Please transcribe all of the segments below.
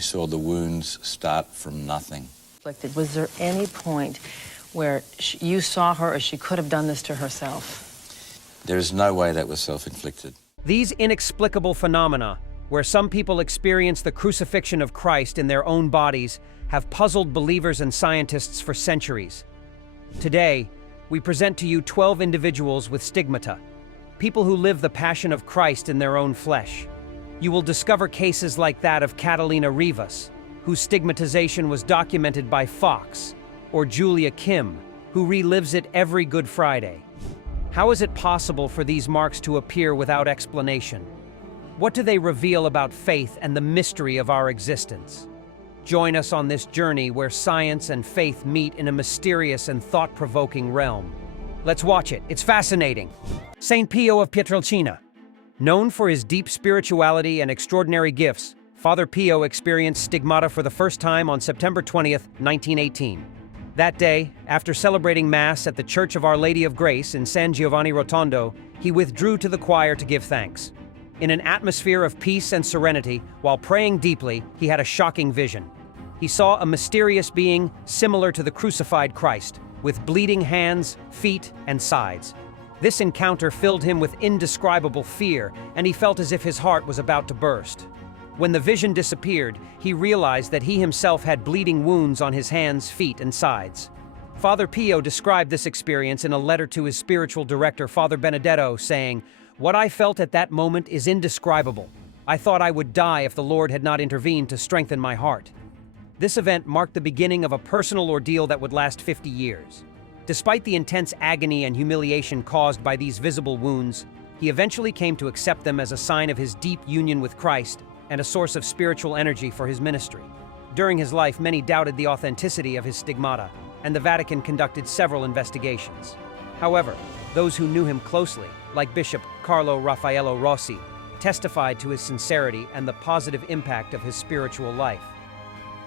We saw the wounds start from nothing. Was there any point where you saw her or she could have done this to herself? There is no way that was self-inflicted. These inexplicable phenomena, where some people experience the crucifixion of Christ in their own bodies, have puzzled believers and scientists for centuries. Today, we present to you 12 individuals with stigmata, people who live the passion of Christ in their own flesh. You will discover cases like that of Catalina Rivas, whose stigmatization was documented by Fox, or Julia Kim, who relives it every Good Friday. How is it possible for these marks to appear without explanation? What do they reveal about faith and the mystery of our existence? Join us on this journey where science and faith meet in a mysterious and thought-provoking realm. Let's watch it. It's fascinating. Saint Pio of Pietrelcina. Known for his deep spirituality and extraordinary gifts, Father Pio experienced stigmata for the first time on September 20th, 1918. That day, after celebrating Mass at the Church of Our Lady of Grace in San Giovanni Rotondo, he withdrew to the choir to give thanks. In an atmosphere of peace and serenity, while praying deeply, he had a shocking vision. He saw a mysterious being similar to the crucified Christ, with bleeding hands, feet, and sides. This encounter filled him with indescribable fear, and he felt as if his heart was about to burst. When the vision disappeared, he realized that he himself had bleeding wounds on his hands, feet, and sides. Father Pio described this experience in a letter to his spiritual director, Father Benedetto, saying, "What I felt at that moment is indescribable. I thought I would die if the Lord had not intervened to strengthen my heart." This event marked the beginning of a personal ordeal that would last 50 years. Despite the intense agony and humiliation caused by these visible wounds, he eventually came to accept them as a sign of his deep union with Christ and a source of spiritual energy for his ministry. During his life, many doubted the authenticity of his stigmata, and the Vatican conducted several investigations. However, those who knew him closely, like Bishop Carlo Raffaello Rossi, testified to his sincerity and the positive impact of his spiritual life.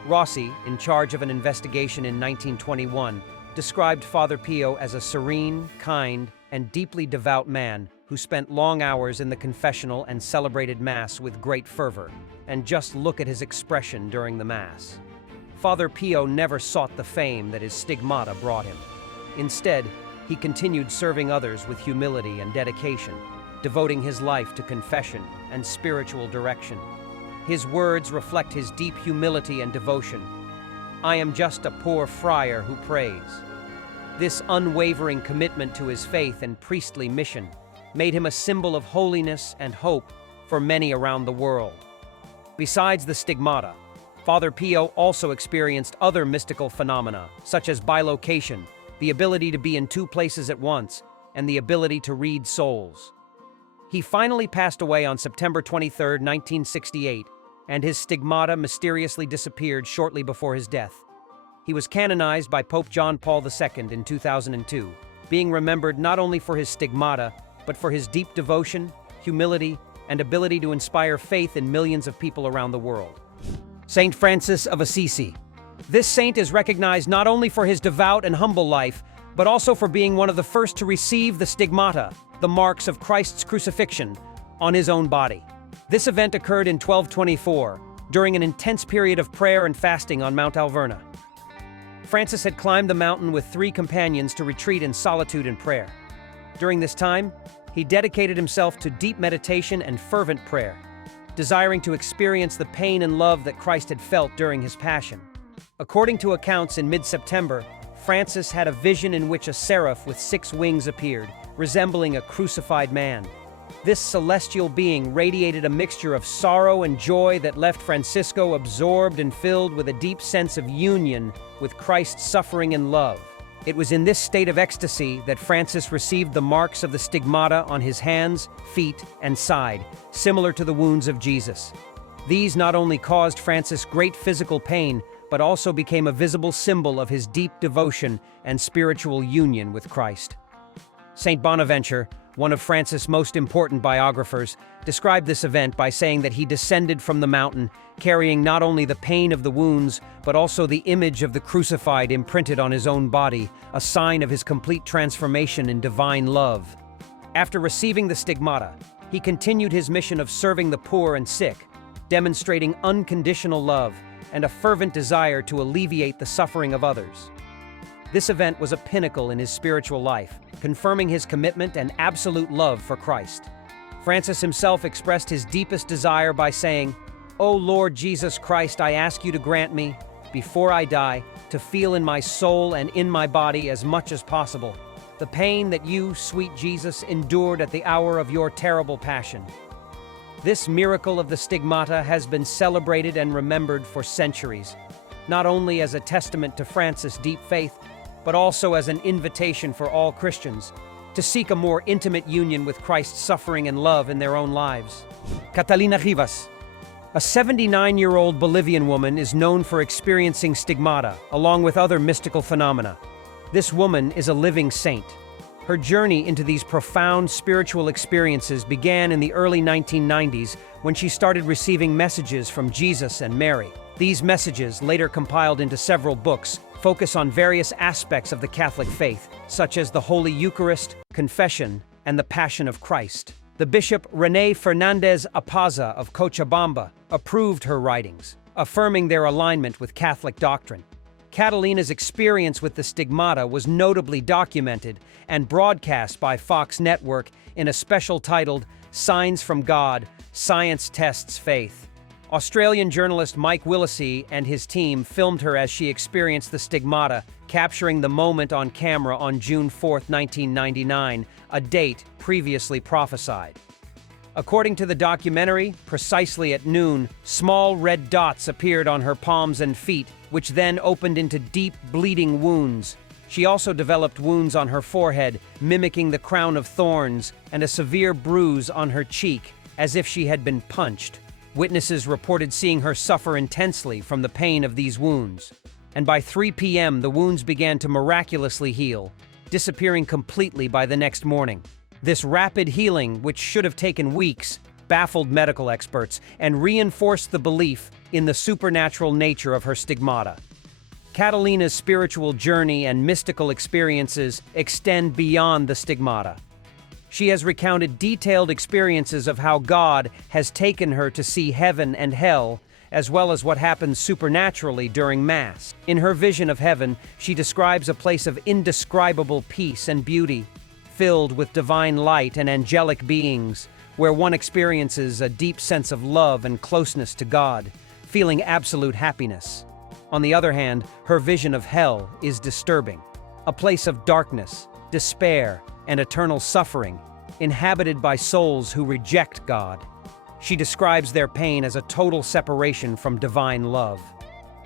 Rossi, in charge of an investigation in 1921, described Father Pio as a serene, kind, and deeply devout man who spent long hours in the confessional and celebrated Mass with great fervor. And just look at his expression during the Mass. Father Pio never sought the fame that his stigmata brought him. Instead, he continued serving others with humility and dedication, devoting his life to confession and spiritual direction. His words reflect his deep humility and devotion. "I am just a poor friar who prays." This unwavering commitment to his faith and priestly mission made him a symbol of holiness and hope for many around the world. Besides the stigmata, Father Pio also experienced other mystical phenomena, such as bilocation, the ability to be in two places at once, and the ability to read souls. He finally passed away on September 23, 1968, and his stigmata mysteriously disappeared shortly before his death. He was canonized by Pope John Paul II in 2002, being remembered not only for his stigmata, but for his deep devotion, humility, and ability to inspire faith in millions of people around the world. Saint Francis of Assisi. This saint is recognized not only for his devout and humble life, but also for being one of the first to receive the stigmata, the marks of Christ's crucifixion, on his own body. This event occurred in 1224, during an intense period of prayer and fasting on Mount Alverna. Francis had climbed the mountain with 3 companions to retreat in solitude and prayer. During this time, he dedicated himself to deep meditation and fervent prayer, desiring to experience the pain and love that Christ had felt during his passion. According to accounts in mid-September, Francis had a vision in which a seraph with 6 wings appeared, resembling a crucified man. This celestial being radiated a mixture of sorrow and joy that left Francisco absorbed and filled with a deep sense of union with Christ's suffering and love. It was in this state of ecstasy that Francis received the marks of the stigmata on his hands, feet, and side, similar to the wounds of Jesus. These not only caused Francis great physical pain, but also became a visible symbol of his deep devotion and spiritual union with Christ. Saint Bonaventure, one of Francis' most important biographers, described this event by saying that he descended from the mountain, carrying not only the pain of the wounds, but also the image of the crucified imprinted on his own body, a sign of his complete transformation in divine love. After receiving the stigmata, he continued his mission of serving the poor and sick, demonstrating unconditional love and a fervent desire to alleviate the suffering of others. This event was a pinnacle in his spiritual life, confirming his commitment and absolute love for Christ. Francis himself expressed his deepest desire by saying, "O Lord Jesus Christ, I ask you to grant me, before I die, to feel in my soul and in my body as much as possible the pain that you, sweet Jesus, endured at the hour of your terrible passion." This miracle of the Stigmata has been celebrated and remembered for centuries, not only as a testament to Francis' deep faith, but also as an invitation for all Christians to seek a more intimate union with Christ's suffering and love in their own lives. Catalina Rivas, a 79-year-old Bolivian woman, is known for experiencing stigmata, along with other mystical phenomena. This woman is a living saint. Her journey into these profound spiritual experiences began in the early 1990s when she started receiving messages from Jesus and Mary. These messages, later compiled into several books, focus on various aspects of the Catholic faith, such as the Holy Eucharist, confession, and the Passion of Christ. The Bishop René Fernandez Apaza of Cochabamba approved her writings, affirming their alignment with Catholic doctrine. Catalina's experience with the Stigmata was notably documented and broadcast by Fox Network in a special titled Signs from God, Science Tests Faith. Australian journalist Mike Willesee and his team filmed her as she experienced the Stigmata, capturing the moment on camera on June 4, 1999, a date previously prophesied. According to the documentary, precisely at noon, small red dots appeared on her palms and feet, which then opened into deep, bleeding wounds. She also developed wounds on her forehead, mimicking the crown of thorns, and a severe bruise on her cheek, as if she had been punched. Witnesses reported seeing her suffer intensely from the pain of these wounds. And by 3 p.m., the wounds began to miraculously heal, disappearing completely by the next morning. This rapid healing, which should have taken weeks, baffled medical experts and reinforced the belief in the supernatural nature of her Stigmata. Catalina's spiritual journey and mystical experiences extend beyond the Stigmata. She has recounted detailed experiences of how God has taken her to see heaven and hell, as well as what happens supernaturally during Mass. In her vision of heaven, she describes a place of indescribable peace and beauty, filled with divine light and angelic beings, where one experiences a deep sense of love and closeness to God, feeling absolute happiness. On the other hand, her vision of hell is disturbing, a place of darkness, despair, and eternal suffering, inhabited by souls who reject God. She describes their pain as a total separation from divine love.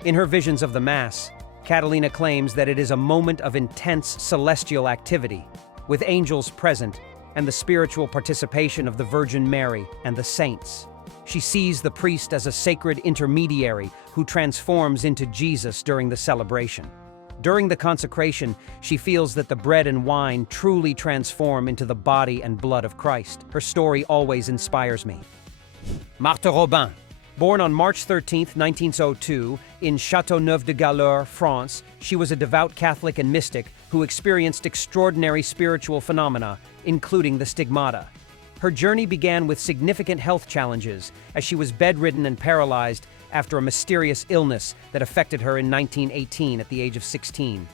In her visions of the Mass, Catalina claims that it is a moment of intense celestial activity, with angels present and the spiritual participation of the Virgin Mary and the saints. She sees the priest as a sacred intermediary who transforms into Jesus during the celebration. During the consecration, she feels that the bread and wine truly transform into the body and blood of Christ. Her story always inspires me. Marta Robin. Born on March 13, 1902, in Châteauneuf-de-Galeur, France, she was a devout Catholic and mystic who experienced extraordinary spiritual phenomena, including the Stigmata. Her journey began with significant health challenges, as she was bedridden and paralyzed after a mysterious illness that affected her in 1918 at the age of 16.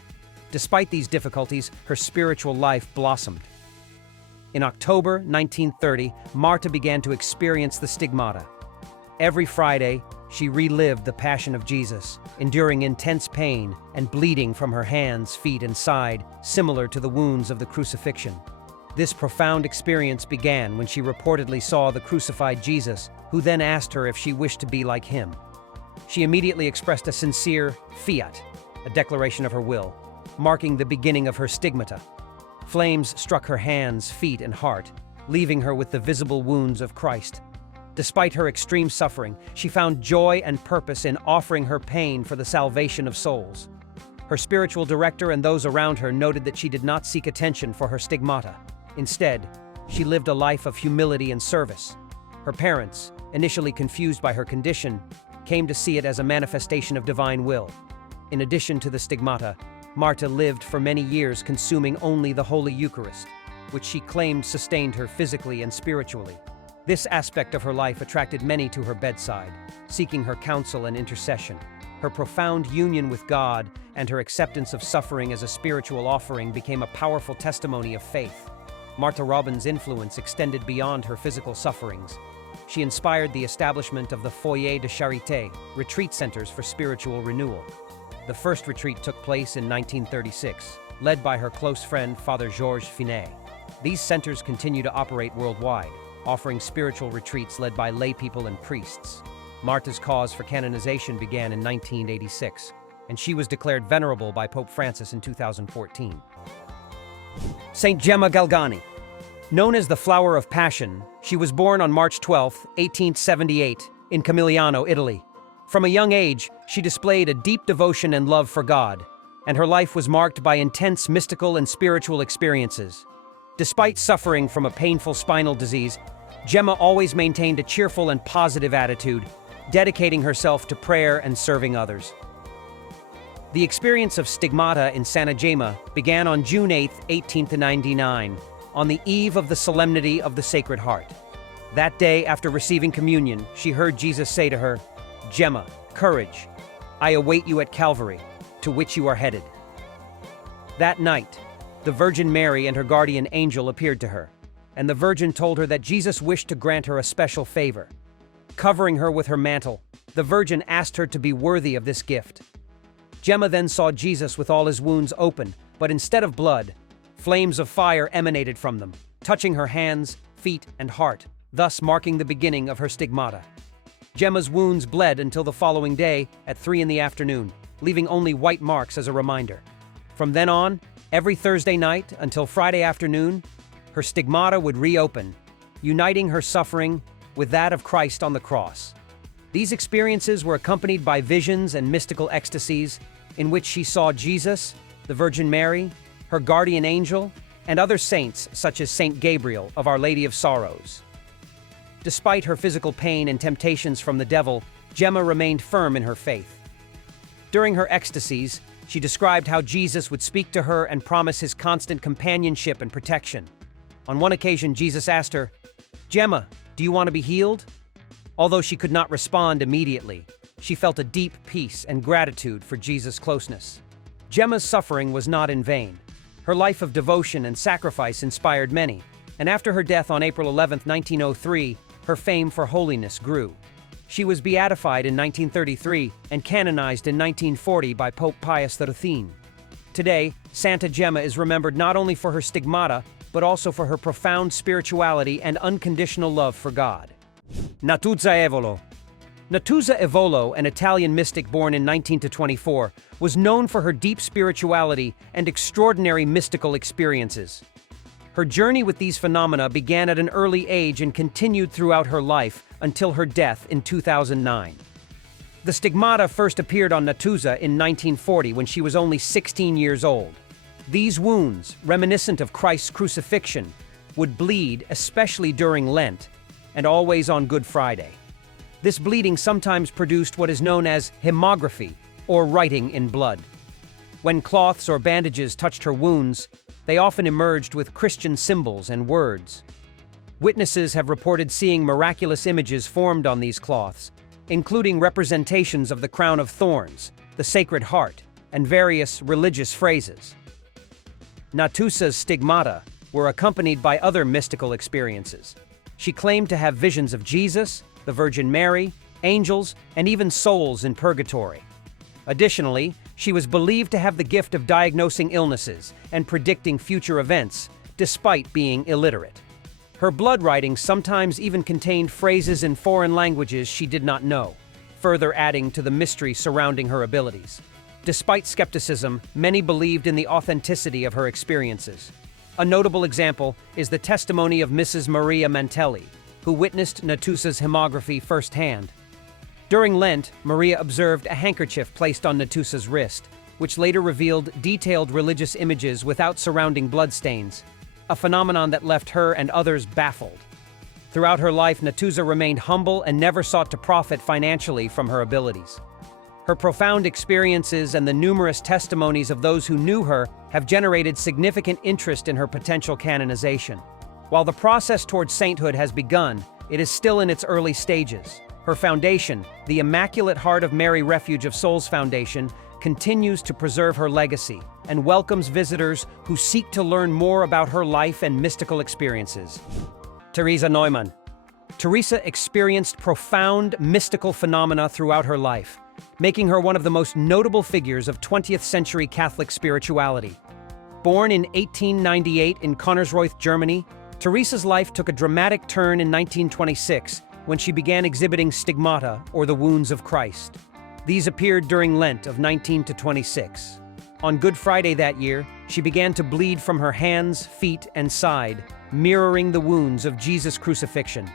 Despite these difficulties, her spiritual life blossomed. In October 1930, Marta began to experience the Stigmata. Every Friday, she relived the Passion of Jesus, enduring intense pain and bleeding from her hands, feet, and side, similar to the wounds of the crucifixion. This profound experience began when she reportedly saw the crucified Jesus, who then asked her if she wished to be like him. She immediately expressed a sincere fiat, a declaration of her will, marking the beginning of her Stigmata. Flames struck her hands, feet, and heart, leaving her with the visible wounds of Christ. Despite her extreme suffering, she found joy and purpose in offering her pain for the salvation of souls. Her spiritual director and those around her noted that she did not seek attention for her Stigmata. Instead, she lived a life of humility and service. Her parents, initially confused by her condition, came to see it as a manifestation of divine will. In addition to the Stigmata, Marta lived for many years consuming only the Holy Eucharist, which she claimed sustained her physically and spiritually. This aspect of her life attracted many to her bedside, seeking her counsel and intercession. Her profound union with God and her acceptance of suffering as a spiritual offering became a powerful testimony of faith. Marta Robin's influence extended beyond her physical sufferings. She inspired the establishment of the Foyer de Charité, retreat centers for spiritual renewal. The first retreat took place in 1936, led by her close friend, Father Georges Finet. These centers continue to operate worldwide, offering spiritual retreats led by laypeople and priests. Marta's cause for canonization began in 1986, and she was declared venerable by Pope Francis in 2014. Saint Gemma Galgani. Known as the Flower of Passion, she was born on March 12, 1878, in Camigliano, Italy. From a young age, she displayed a deep devotion and love for God, and her life was marked by intense mystical and spiritual experiences. Despite suffering from a painful spinal disease, Gemma always maintained a cheerful and positive attitude, dedicating herself to prayer and serving others. The experience of Stigmata in Santa Gemma began on June 8, 1899, on the eve of the Solemnity of the Sacred Heart. That day, after receiving communion, she heard Jesus say to her, "Gemma, courage, I await you at Calvary, to which you are headed." That night, the Virgin Mary and her guardian angel appeared to her, and the Virgin told her that Jesus wished to grant her a special favor. Covering her with her mantle, the Virgin asked her to be worthy of this gift. Gemma then saw Jesus with all his wounds open, but instead of blood, flames of fire emanated from them, touching her hands, feet, and heart, thus marking the beginning of her stigmata. Gemma's wounds bled until the following day at 3 in the afternoon, leaving only white marks as a reminder. From then on, every Thursday night until Friday afternoon, her stigmata would reopen, uniting her suffering with that of Christ on the cross. These experiences were accompanied by visions and mystical ecstasies in which she saw Jesus, the Virgin Mary, her guardian angel, and other saints such as Saint Gabriel of Our Lady of Sorrows. Despite her physical pain and temptations from the devil, Gemma remained firm in her faith. During her ecstasies, she described how Jesus would speak to her and promise his constant companionship and protection. On one occasion, Jesus asked her, "Gemma, do you want to be healed?" Although she could not respond immediately, she felt a deep peace and gratitude for Jesus' closeness. Gemma's suffering was not in vain. Her life of devotion and sacrifice inspired many, and after her death on April 11, 1903, her fame for holiness grew. She was beatified in 1933 and canonized in 1940 by Pope Pius XIII. Today, Santa Gemma is remembered not only for her stigmata, but also for her profound spirituality and unconditional love for God. Natuzza Evolo. Natuzza Evolo, an Italian mystic born in 1924, was known for her deep spirituality and extraordinary mystical experiences. Her journey with these phenomena began at an early age and continued throughout her life until her death in 2009. The stigmata first appeared on Natuzza in 1940 when she was only 16 years old. These wounds, reminiscent of Christ's crucifixion, would bleed, especially during Lent, and always on Good Friday. This bleeding sometimes produced what is known as hemography, or writing in blood. When cloths or bandages touched her wounds, they often emerged with Christian symbols and words. Witnesses have reported seeing miraculous images formed on these cloths, including representations of the crown of thorns, the Sacred Heart, and various religious phrases. Natuzza's stigmata were accompanied by other mystical experiences. She claimed to have visions of Jesus, the Virgin Mary, angels, and even souls in purgatory. Additionally, she was believed to have the gift of diagnosing illnesses and predicting future events, despite being illiterate. Her blood writings sometimes even contained phrases in foreign languages she did not know, further adding to the mystery surrounding her abilities. Despite skepticism, many believed in the authenticity of her experiences. A notable example is the testimony of Mrs. Maria Mantelli, who witnessed Natuzza's hemography firsthand. During Lent, Maria observed a handkerchief placed on Natuzza's wrist, which later revealed detailed religious images without surrounding bloodstains, a phenomenon that left her and others baffled. Throughout her life, Natuzza remained humble and never sought to profit financially from her abilities. Her profound experiences and the numerous testimonies of those who knew her have generated significant interest in her potential canonization. While the process towards sainthood has begun, it is still in its early stages. Her foundation, the Immaculate Heart of Mary Refuge of Souls Foundation, continues to preserve her legacy and welcomes visitors who seek to learn more about her life and mystical experiences. Teresa Neumann. Teresa experienced profound mystical phenomena throughout her life, making her one of the most notable figures of 20th century Catholic spirituality. Born in 1898 in Konnersreuth, Germany, Teresa's life took a dramatic turn in 1926 when she began exhibiting stigmata, or the wounds of Christ. These appeared during Lent of 19 to 26. On Good Friday that year, she began to bleed from her hands, feet, and side, mirroring the wounds of Jesus' crucifixion.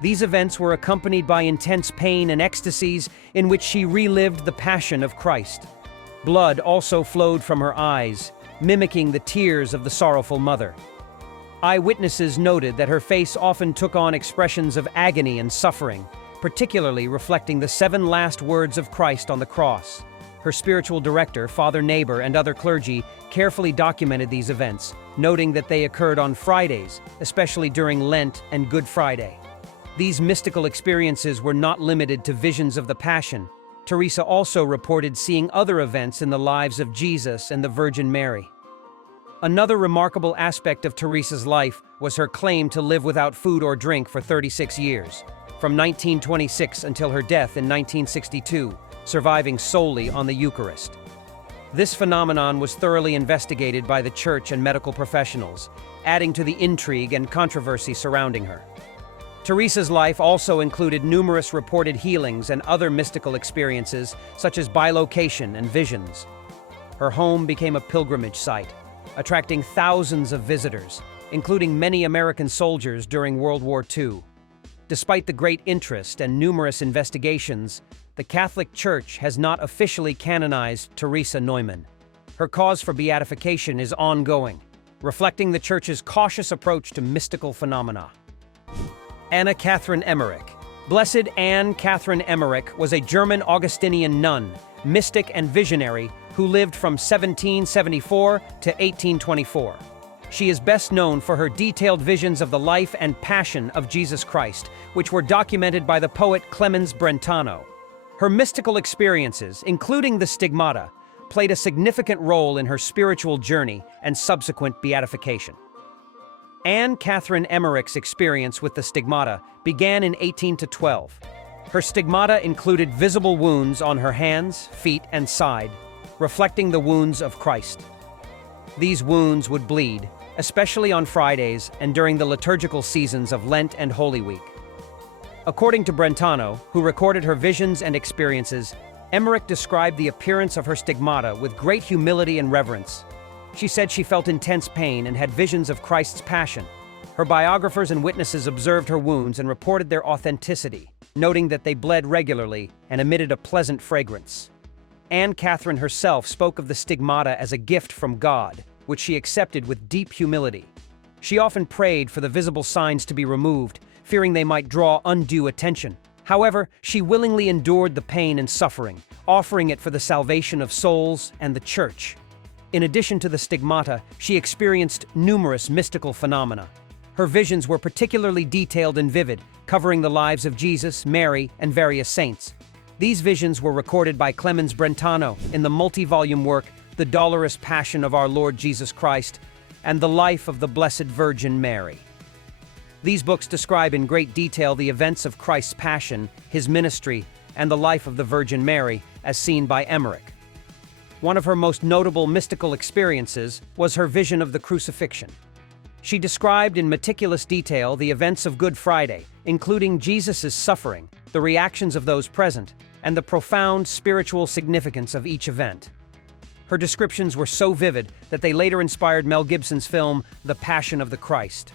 These events were accompanied by intense pain and ecstasies in which she relived the passion of Christ. Blood also flowed from her eyes, mimicking the tears of the sorrowful mother. Eyewitnesses noted that her face often took on expressions of agony and suffering, particularly reflecting the 7 last words of Christ on the cross. Her spiritual director, Father Neighbor, and other clergy carefully documented these events, noting that they occurred on Fridays, especially during Lent and Good Friday. These mystical experiences were not limited to visions of the Passion. Teresa also reported seeing other events in the lives of Jesus and the Virgin Mary. Another remarkable aspect of Teresa's life was her claim to live without food or drink for 36 years, from 1926 until her death in 1962, surviving solely on the Eucharist. This phenomenon was thoroughly investigated by the Church and medical professionals, adding to the intrigue and controversy surrounding her. Teresa's life also included numerous reported healings and other mystical experiences, such as bilocation and visions. Her home became a pilgrimage site, attracting thousands of visitors, including many American soldiers during World War II. Despite the great interest and numerous investigations, the Catholic Church has not officially canonized Teresa Neumann. Her cause for beatification is ongoing, reflecting the Church's cautious approach to mystical phenomena. Anna Catherine Emmerich. Blessed Anne Catherine Emmerich was a German Augustinian nun, mystic and visionary who lived from 1774 to 1824. She is best known for her detailed visions of the life and passion of Jesus Christ, which were documented by the poet Clemens Brentano. Her mystical experiences, including the Stigmata, played a significant role in her spiritual journey and subsequent beatification. Anne Catherine Emmerich's experience with the Stigmata began in 1812. Her Stigmata included visible wounds on her hands, feet, and side, reflecting the wounds of Christ. These wounds would bleed, especially on Fridays and during the liturgical seasons of Lent and Holy Week. According to Brentano, who recorded her visions and experiences, Emmerich described the appearance of her Stigmata with great humility and reverence. She said she felt intense pain and had visions of Christ's passion. Her biographers and witnesses observed her wounds and reported their authenticity, noting that they bled regularly and emitted a pleasant fragrance. Anne Catherine herself spoke of the Stigmata as a gift from God, which she accepted with deep humility. She often prayed for the visible signs to be removed, fearing they might draw undue attention. However, she willingly endured the pain and suffering, offering it for the salvation of souls and the Church. In addition to the Stigmata, she experienced numerous mystical phenomena. Her visions were particularly detailed and vivid, covering the lives of Jesus, Mary, and various saints. These visions were recorded by Clemens Brentano in the multi-volume work The Dolorous Passion of Our Lord Jesus Christ and The Life of the Blessed Virgin Mary. These books describe in great detail the events of Christ's passion, his ministry, and the life of the Virgin Mary, as seen by Emmerich. One of her most notable mystical experiences was her vision of the crucifixion. She described in meticulous detail the events of Good Friday, including Jesus' suffering, the reactions of those present, and the profound spiritual significance of each event. Her descriptions were so vivid that they later inspired Mel Gibson's film, The Passion of the Christ.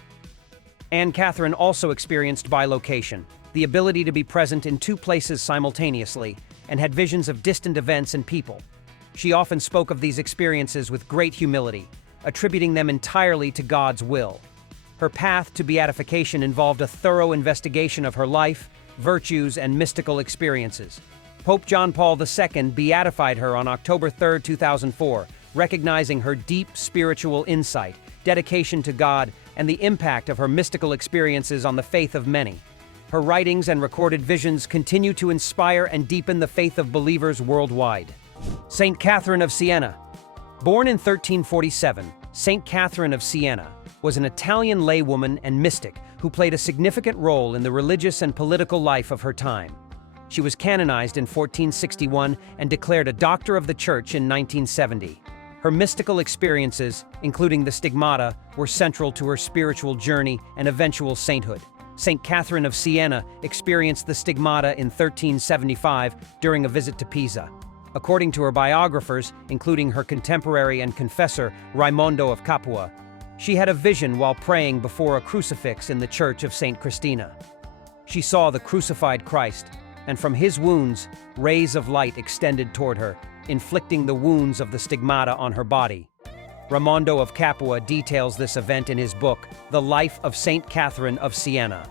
Anne Catherine also experienced bilocation, the ability to be present in 2 places simultaneously, and had visions of distant events and people. She often spoke of these experiences with great humility, attributing them entirely to God's will. Her path to beatification involved a thorough investigation of her life, virtues, and mystical experiences. Pope John Paul II beatified her on October 3, 2004, recognizing her deep spiritual insight, dedication to God, and the impact of her mystical experiences on the faith of many. Her writings and recorded visions continue to inspire and deepen the faith of believers worldwide. Saint Catherine of Siena. Born in 1347, Saint Catherine of Siena was an Italian laywoman and mystic who played a significant role in the religious and political life of her time. She was canonized in 1461 and declared a Doctor of the Church in 1970. Her mystical experiences, including the Stigmata, were central to her spiritual journey and eventual sainthood. Saint Catherine of Siena experienced the Stigmata in 1375 during a visit to Pisa. According to her biographers, including her contemporary and confessor Raimondo of Capua, she had a vision while praying before a crucifix in the Church of St. Christina. She saw the crucified Christ, and from his wounds, rays of light extended toward her, inflicting the wounds of the Stigmata on her body. Raimondo of Capua details this event in his book, The Life of Saint Catherine of Siena.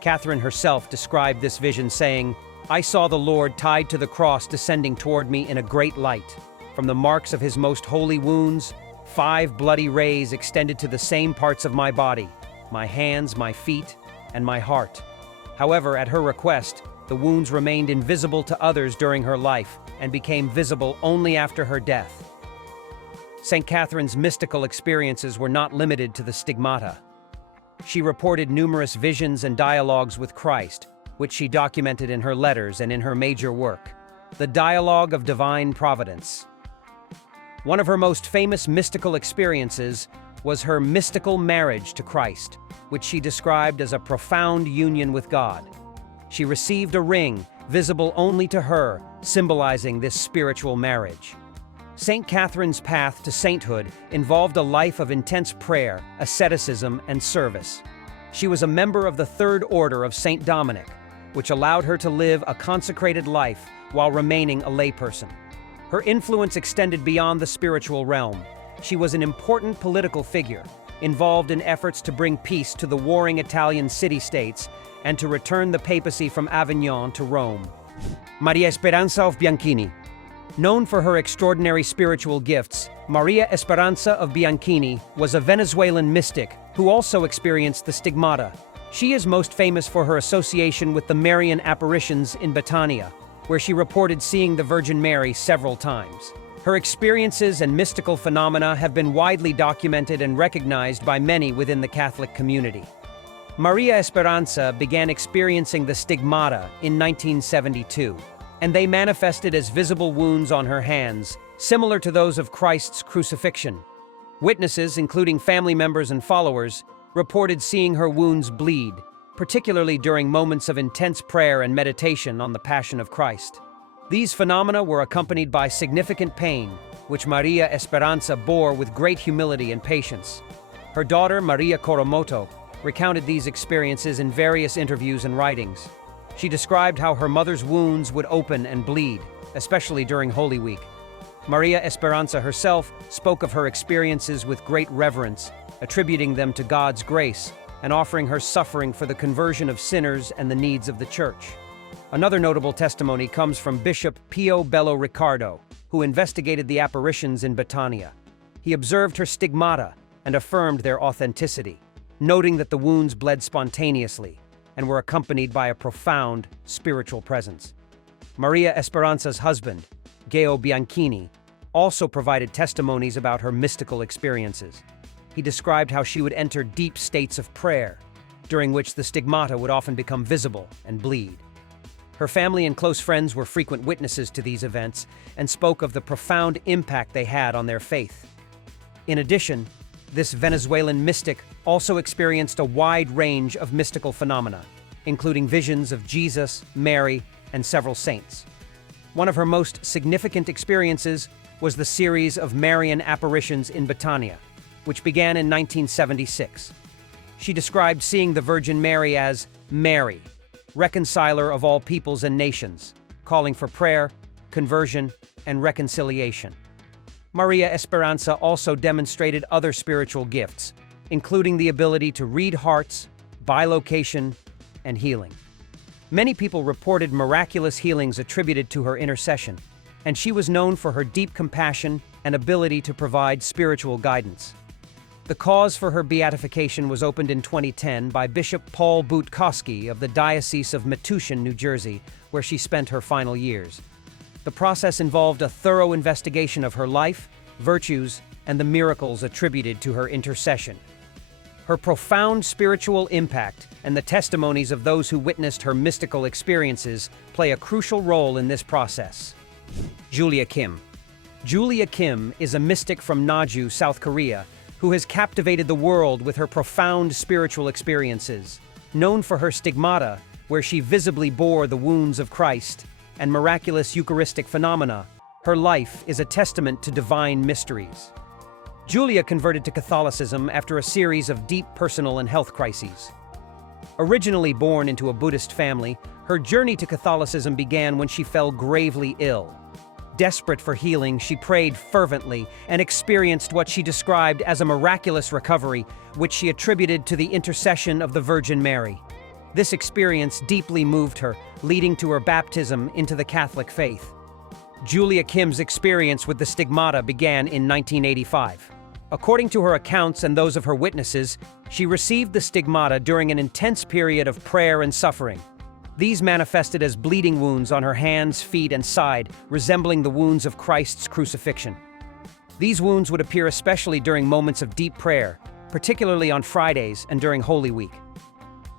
Catherine herself described this vision saying, "I saw the Lord tied to the cross descending toward me in a great light. From the marks of his most holy wounds, 5 bloody rays extended to the same parts of my body, my hands, my feet, and my heart. However, at her request, the wounds remained invisible to others during her life and became visible only after her death." St. Catherine's mystical experiences were not limited to the Stigmata. She reported numerous visions and dialogues with Christ, which she documented in her letters and in her major work, The Dialogue of Divine Providence. One of her most famous mystical experiences was her mystical marriage to Christ, which she described as a profound union with God. She received a ring, visible only to her, symbolizing this spiritual marriage. Saint Catherine's path to sainthood involved a life of intense prayer, asceticism, and service. She was a member of the Third Order of Saint Dominic, which allowed her to live a consecrated life while remaining a layperson. Her influence extended beyond the spiritual realm. She was an important political figure, involved in efforts to bring peace to the warring Italian city-states and to return the papacy from Avignon to Rome. Maria Esperanza of Bianchini. Known for her extraordinary spiritual gifts, Maria Esperanza of Bianchini was a Venezuelan mystic who also experienced the Stigmata. She is most famous for her association with the Marian apparitions in Betania, where she reported seeing the Virgin Mary several times. Her experiences and mystical phenomena have been widely documented and recognized by many within the Catholic community. Maria Esperanza began experiencing the Stigmata in 1972, and they manifested as visible wounds on her hands, similar to those of Christ's crucifixion. Witnesses, including family members and followers, reported seeing her wounds bleed, particularly during moments of intense prayer and meditation on the Passion of Christ. These phenomena were accompanied by significant pain, which Maria Esperanza bore with great humility and patience. Her daughter, Maria Coromoto, recounted these experiences in various interviews and writings. She described how her mother's wounds would open and bleed, especially during Holy Week. Maria Esperanza herself spoke of her experiences with great reverence, attributing them to God's grace and offering her suffering for the conversion of sinners and the needs of the Church. Another notable testimony comes from Bishop Pio Bello Riccardo, who investigated the apparitions in Betania. He observed her Stigmata and affirmed their authenticity, noting that the wounds bled spontaneously and were accompanied by a profound spiritual presence. Maria Esperanza's husband, Geo Bianchini, also provided testimonies about her mystical experiences. He described how she would enter deep states of prayer, during which the Stigmata would often become visible and bleed. Her family and close friends were frequent witnesses to these events and spoke of the profound impact they had on their faith. In addition, this Venezuelan mystic also experienced a wide range of mystical phenomena, including visions of Jesus, Mary, and several saints. One of her most significant experiences was the series of Marian apparitions in Betania, which began in 1976. She described seeing the Virgin Mary as Mary, reconciler of all peoples and nations, calling for prayer, conversion, and reconciliation. Maria Esperanza also demonstrated other spiritual gifts, including the ability to read hearts, bilocation, and healing. Many people reported miraculous healings attributed to her intercession, and she was known for her deep compassion and ability to provide spiritual guidance. The cause for her beatification was opened in 2010 by Bishop Paul Butkowski of the Diocese of Metuchen, New Jersey, where she spent her final years. The process involved a thorough investigation of her life, virtues, and the miracles attributed to her intercession. Her profound spiritual impact and the testimonies of those who witnessed her mystical experiences play a crucial role in this process. Julia Kim. Julia Kim is a mystic from Naju, South Korea, who has captivated the world with her profound spiritual experiences. Known for her Stigmata, where she visibly bore the wounds of Christ, and miraculous Eucharistic phenomena, her life is a testament to divine mysteries. Julia converted to Catholicism after a series of deep personal and health crises. Originally born into a Buddhist family, her journey to Catholicism began when she fell gravely ill. Desperate for healing, she prayed fervently and experienced what she described as a miraculous recovery, which she attributed to the intercession of the Virgin Mary. This experience deeply moved her, leading to her baptism into the Catholic faith. Julia Kim's experience with the Stigmata began in 1985. According to her accounts and those of her witnesses, she received the Stigmata during an intense period of prayer and suffering. These manifested as bleeding wounds on her hands, feet, and side, resembling the wounds of Christ's crucifixion. These wounds would appear especially during moments of deep prayer, particularly on Fridays and during Holy Week.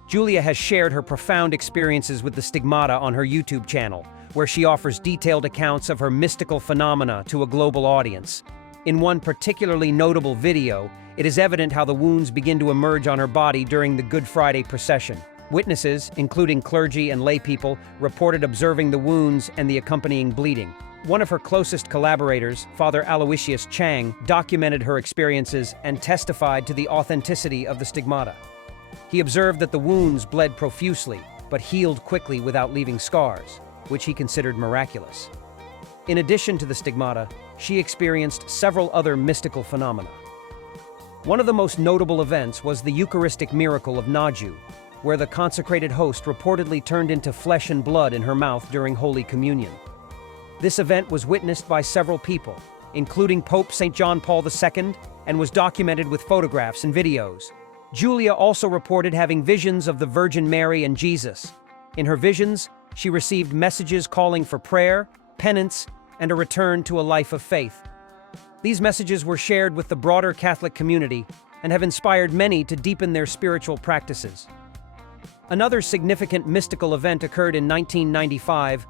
Julia has shared her profound experiences with the Stigmata on her YouTube channel, where she offers detailed accounts of her mystical phenomena to a global audience. In one particularly notable video, it is evident how the wounds begin to emerge on her body during the Good Friday procession. Witnesses, including clergy and laypeople, reported observing the wounds and the accompanying bleeding. One of her closest collaborators, Father Aloysius Chang, documented her experiences and testified to the authenticity of the Stigmata. He observed that the wounds bled profusely, but healed quickly without leaving scars, which he considered miraculous. In addition to the Stigmata, she experienced several other mystical phenomena. One of the most notable events was the Eucharistic miracle of Naju, where the consecrated host reportedly turned into flesh and blood in her mouth during Holy Communion. This event was witnessed by several people, including Pope St. John Paul II, and was documented with photographs and videos. Julia also reported having visions of the Virgin Mary and Jesus. In her visions, she received messages calling for prayer, penance, and a return to a life of faith. These messages were shared with the broader Catholic community and have inspired many to deepen their spiritual practices. Another significant mystical event occurred in 1995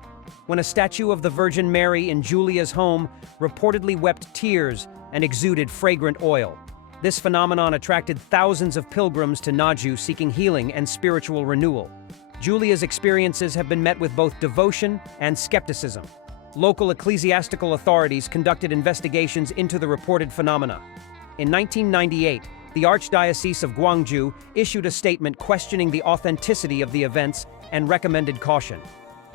when a statue of the Virgin Mary in Julia's home reportedly wept tears and exuded fragrant oil. This phenomenon attracted thousands of pilgrims to Naju seeking healing and spiritual renewal. Julia's experiences have been met with both devotion and skepticism. Local ecclesiastical authorities conducted investigations into the reported phenomena. In 1998, the Archdiocese of Gwangju issued a statement questioning the authenticity of the events and recommended caution.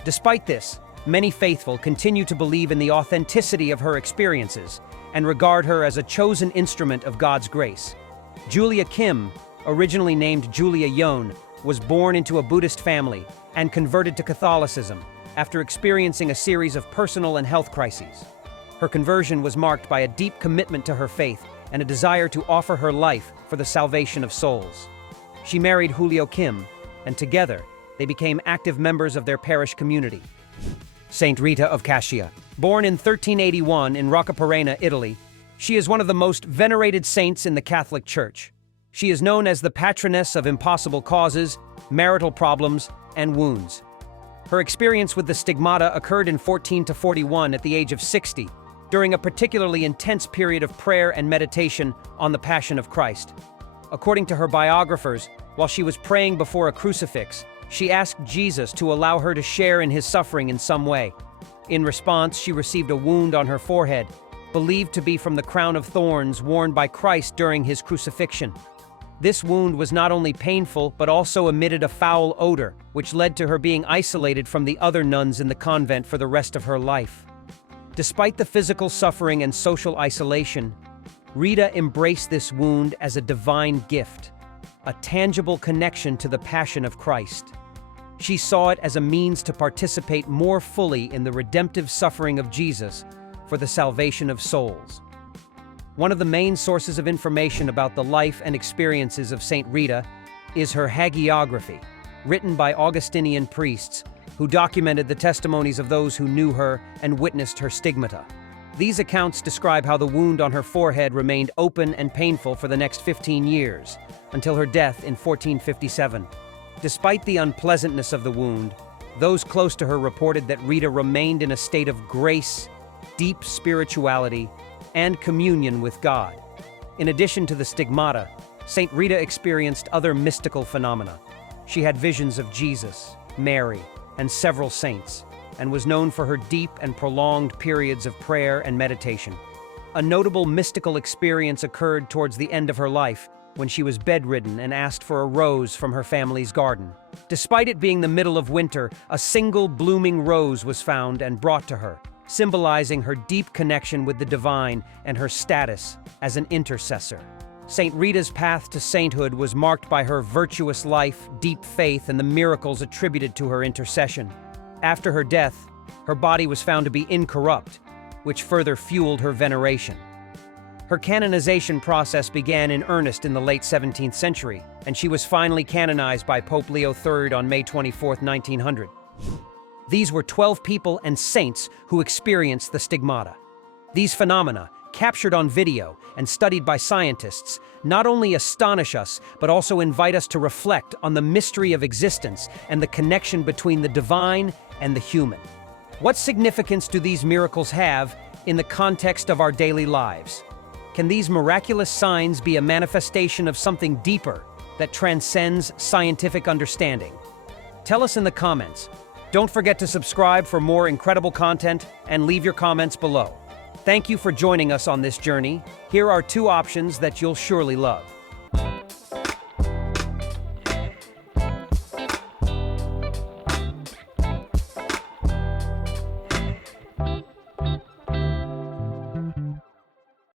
Despite this, many faithful continue to believe in the authenticity of her experiences and regard her as a chosen instrument of God's grace. Julia Kim, originally named Julia Yeon, was born into a Buddhist family and converted to Catholicism after experiencing a series of personal and health crises. Her conversion was marked by a deep commitment to her faith and a desire to offer her life for the salvation of souls. She married Julio Kim, and together, they became active members of their parish community. Saint Rita of Cascia. Born in 1381 in Roccaporena, Italy, she is one of the most venerated saints in the Catholic Church. She is known as the patroness of impossible causes, marital problems, and wounds. Her experience with the Stigmata occurred in 1441 at the age of 60, during a particularly intense period of prayer and meditation on the Passion of Christ. According to her biographers, while she was praying before a crucifix, she asked Jesus to allow her to share in his suffering in some way. In response, she received a wound on her forehead, believed to be from the crown of thorns worn by Christ during his crucifixion. This wound was not only painful, but also emitted a foul odor, which led to her being isolated from the other nuns in the convent for the rest of her life. Despite the physical suffering and social isolation, Rita embraced this wound as a divine gift, a tangible connection to the Passion of Christ. She saw it as a means to participate more fully in the redemptive suffering of Jesus for the salvation of souls. One of the main sources of information about the life and experiences of Saint Rita is her hagiography, written by Augustinian priests who documented the testimonies of those who knew her and witnessed her stigmata. These accounts describe how the wound on her forehead remained open and painful for the next 15 years, until her death in 1457. Despite the unpleasantness of the wound, those close to her reported that Rita remained in a state of grace, deep spirituality, and communion with God. In addition to the stigmata, Saint Rita experienced other mystical phenomena. She had visions of Jesus, Mary, and several saints, and was known for her deep and prolonged periods of prayer and meditation. A notable mystical experience occurred towards the end of her life, when she was bedridden and asked for a rose from her family's garden. Despite it being the middle of winter, a single blooming rose was found and brought to her, symbolizing her deep connection with the divine and her status as an intercessor. Saint Rita's path to sainthood was marked by her virtuous life, deep faith, and the miracles attributed to her intercession. After her death, her body was found to be incorrupt, which further fueled her veneration. Her canonization process began in earnest in the late 17th century, and she was finally canonized by Pope Leo III on May 24, 1900. These were 12 people and saints who experienced the stigmata. These phenomena, captured on video and studied by scientists, not only astonish us, but also invite us to reflect on the mystery of existence and the connection between the divine and the human. What significance do these miracles have in the context of our daily lives? Can these miraculous signs be a manifestation of something deeper that transcends scientific understanding? Tell us in the comments. Don't forget to subscribe for more incredible content and leave your comments below. Thank you for joining us on this journey. Here are 2 options that you'll surely love.